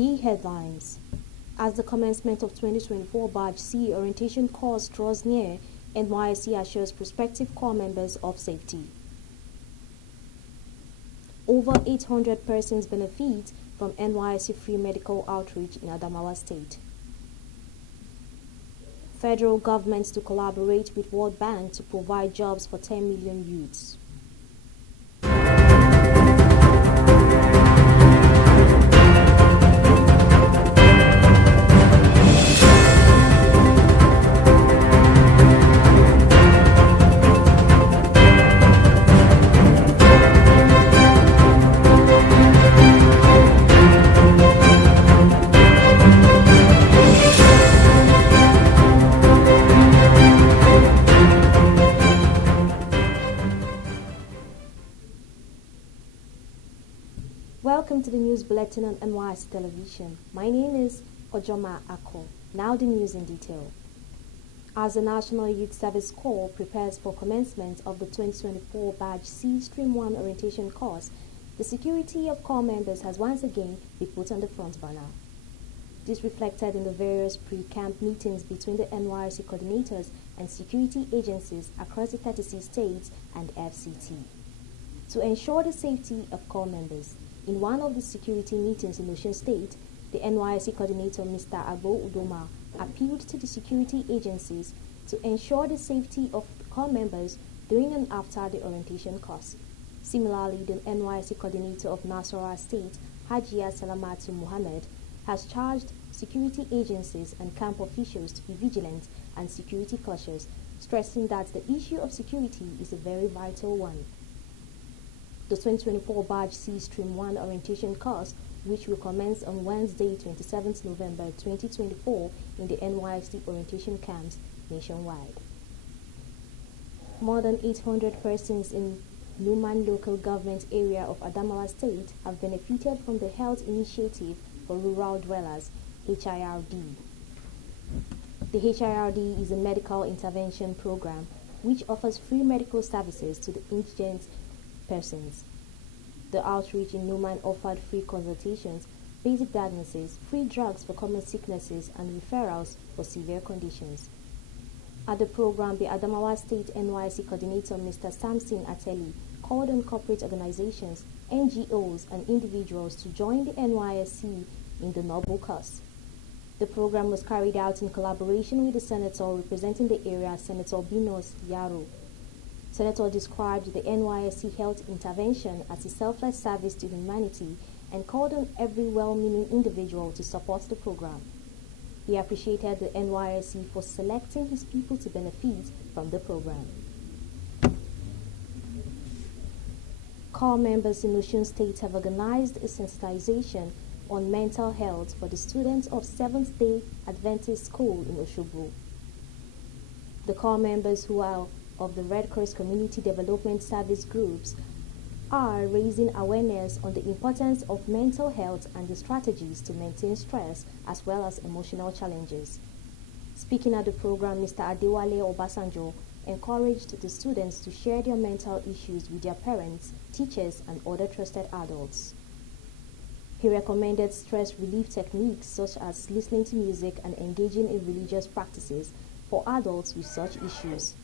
The headlines. As the commencement of 2024 Batch C orientation course draws near, NYSC assures prospective corps members of safety. Over 800 persons benefit from NYSC free medical outreach in Adamawa State. Federal government to collaborate with World Bank to provide jobs for 10 million youths. Welcome to the News Bulletin on NYSC Television. My name is Ojoma Ako. Now the news in detail. As the National Youth Service Corps prepares for commencement of the 2024 Batch C Stream 1 orientation course, the security of corps members has once again been put on the front burner. This reflected in the various pre-camp meetings between the NYSC coordinators and security agencies across the 36 states and FCT. To ensure the safety of corps members, in one of the security meetings in Osun State, the NYSC coordinator, Mr. Agbo Udoma, appealed to the security agencies to ensure the safety of corps members during and after the orientation course. Similarly, the NYSC coordinator of Adamawa State, Hajia Salamatu Muhammad, has charged security agencies and camp officials to be vigilant and security cautious, stressing that the issue of security is a very vital one. The 2024 Batch C Stream 1 orientation course, which will commence on Wednesday, 27th November 2024 in the NYSC orientation camps nationwide. More than 800 persons in Numan local government area of Adamawa State have benefited from the Health Initiative for Rural Dwellers, HIRD. The HIRD is a medical intervention program which offers free medical services to the indigent persons. The outreach in Numan offered free consultations, basic diagnosis, free drugs for common sicknesses, and referrals for severe conditions. At the program, the Adamawa State NYSC coordinator, Mr. Samson Ateli, called on corporate organizations, NGOs, and individuals to join the NYSC in the noble cause. The program was carried out in collaboration with the senator representing the area, Senator Binos Yaro. Senator described the NYSC health intervention as a selfless service to humanity and called on every well-meaning individual to support the program. He appreciated the NYSC for selecting his people to benefit from the program. Corps members in Osun State have organized a sensitization on mental health for the students of Seventh-day Adventist School in Osogbo. The corps members who are of the Red Cross Community Development Service groups are raising awareness on the importance of mental health and the strategies to maintain stress as well as emotional challenges. Speaking at the program, Mr. Adewale Obasanjo encouraged the students to share their mental issues with their parents, teachers, and other trusted adults. He recommended stress relief techniques such as listening to music and engaging in religious practices for adults with such issues.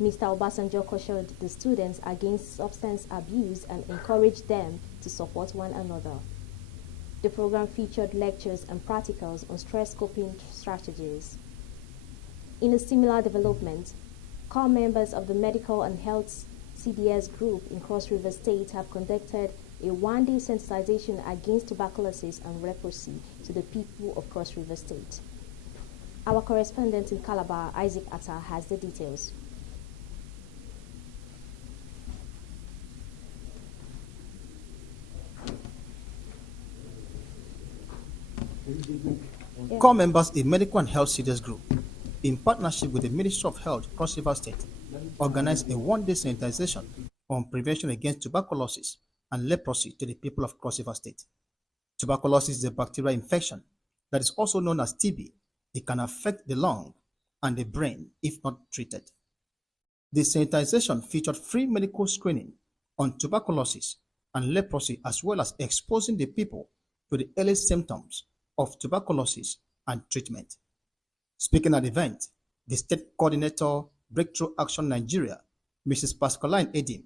Mr. Obasanjo cautioned the students against substance abuse and encouraged them to support one another. The program featured lectures and practicals on stress coping strategies. In a similar development, corps members of the Medical and Health CDS group in Cross River State have conducted a one-day sensitization against tuberculosis and leprosy to the people of Cross River State. Our correspondent in Calabar, Isaac Atta, has the details. Corps members in Medical and Health CDS group, in partnership with the Ministry of Health, Cross River State, organized a one-day sensitization on prevention against tuberculosis and leprosy to the people of Cross River State. Tuberculosis is a bacterial infection that is also known as TB. It can affect the lung and the brain if not treated. The sensitization featured free medical screening on tuberculosis and leprosy, as well as exposing the people to the early symptoms of tuberculosis and treatment. Speaking at the event, the State Coordinator, Breakthrough Action Nigeria, Mrs. Pascaline Edim,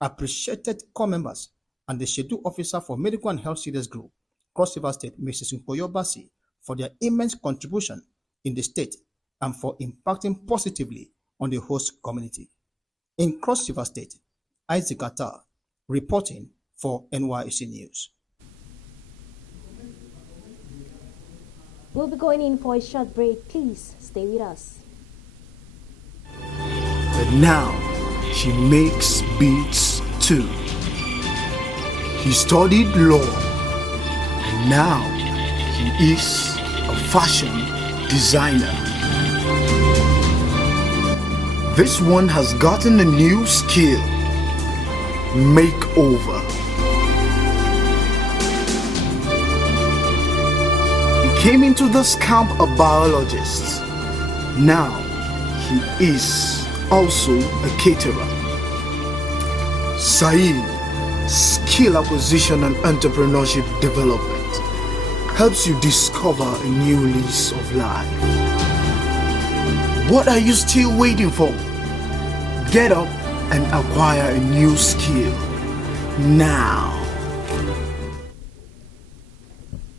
appreciated core members and the Schedule Officer for Medical and Health CDS Group, Cross River State, Mrs. Nkoyo Basi, for their immense contribution in the state and for impacting positively on the host community. In Cross River State, Isaac Attar, reporting for NYSC News. We'll be going in for a short break. Please stay with us. But now she makes beats too. He studied law and now he is a fashion designer. This one has gotten a new skill, makeover. He came into this camp a biologist. Now he is also a caterer. Saeed, skill acquisition and entrepreneurship development, helps you discover a new lease of life. What are you still waiting for? Get up and acquire a new skill now.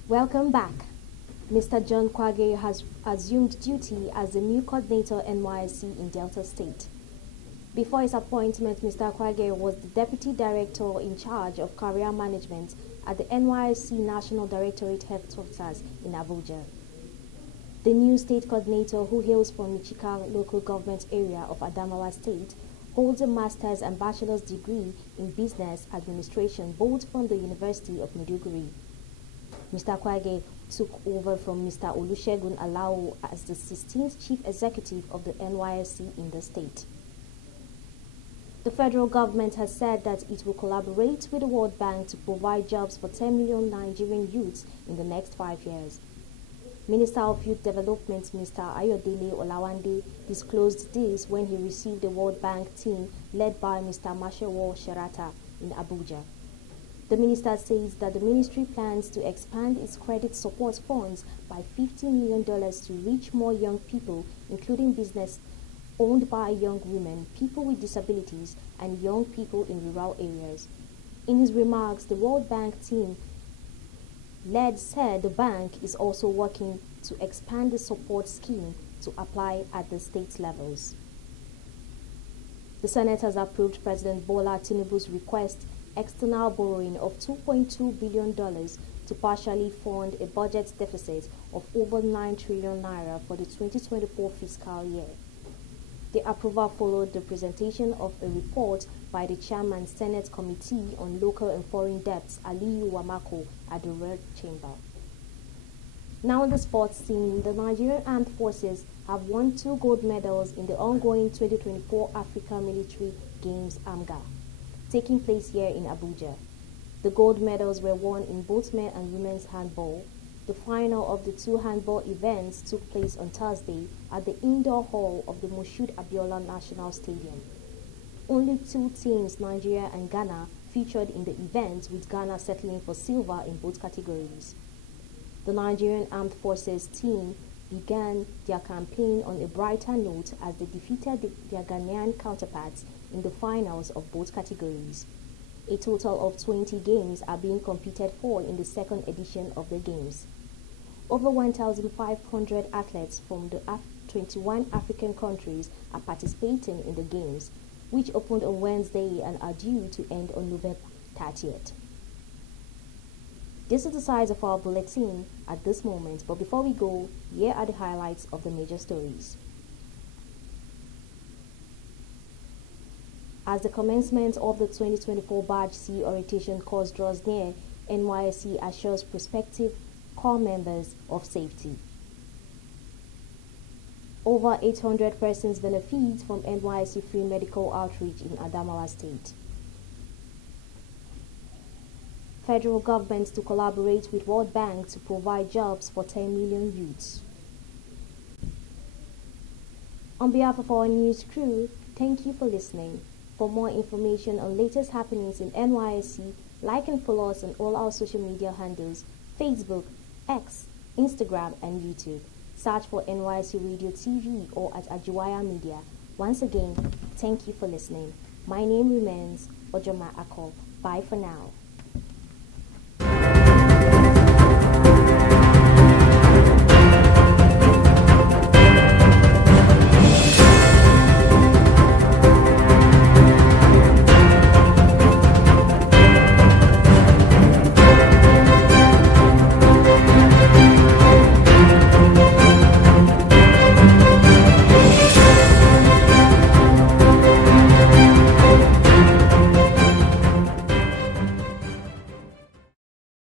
Welcome back. Mr. John Kwage has assumed duty as the new coordinator NYSC in Delta State. Before his appointment, Mr. Kwage was the Deputy Director in charge of career management at the NYSC National Directorate Headquarters in Abuja. The new state coordinator, who hails from Michika local government area of Adamawa State, holds a master's and bachelor's degree in business administration both from the University of Maiduguri. Mr. Kwage took over from Mr. Olusegun Alao as the 16th Chief Executive of the NYSC in the state. The federal government has said that it will collaborate with the World Bank to provide jobs for 10 million Nigerian youths in the next 5 years. Minister of Youth Development, Mr. Ayodele Olawande, disclosed this when he received the World Bank team led by Mr. Mashewo Sherata in Abuja. The minister says that the ministry plans to expand its credit support funds by $50 million to reach more young people, including business owned by young women, people with disabilities, and young people in rural areas. In his remarks, the World Bank team led said the bank is also working to expand the support scheme to apply at the state levels. The Senate has approved President Bola Tinubu's request external borrowing of $2.2 billion to partially fund a budget deficit of over 9 trillion naira for the 2024 fiscal year. The approval followed the presentation of a report by the Chairman Senate Committee on Local and Foreign Debts, Aliyu Wamako, at the Red Chamber. Now on the sports scene, the Nigerian Armed Forces have won 2 gold medals in the ongoing 2024 Africa Military Games AMGA, taking place here in Abuja. The gold medals were won in both men and women's handball. The final of the 2 handball events took place on Thursday at the indoor hall of the Moshood Abiola National Stadium. Only 2 teams, Nigeria and Ghana, featured in the event, with Ghana settling for silver in both categories. The Nigerian Armed Forces team began their campaign on a brighter note as they defeated their Ghanaian counterparts in the finals of both categories. A total of 20 games are being competed for in the second edition of the games. Over 1,500 athletes from the 21 African countries are participating in the games, which opened on Wednesday and are due to end on November 30th. This is the size of our bulletin at this moment, but before we go, here are the highlights of the major stories. As the commencement of the 2024 Badge C orientation course draws near, NYSC assures prospective core members of safety. Over 800 persons benefit from NYSC free medical outreach in Adamawa State. Federal government to collaborate with World Bank to provide jobs for 10 million youths. On behalf of our news crew, thank you for listening. For more information on latest happenings in NYSC, like and follow us on all our social media handles. Facebook, X, Instagram, and YouTube. Search for NYSC Radio TV or at Ajuwaya Media. Once again, thank you for listening. My name remains Ojoma Ako. Bye for now.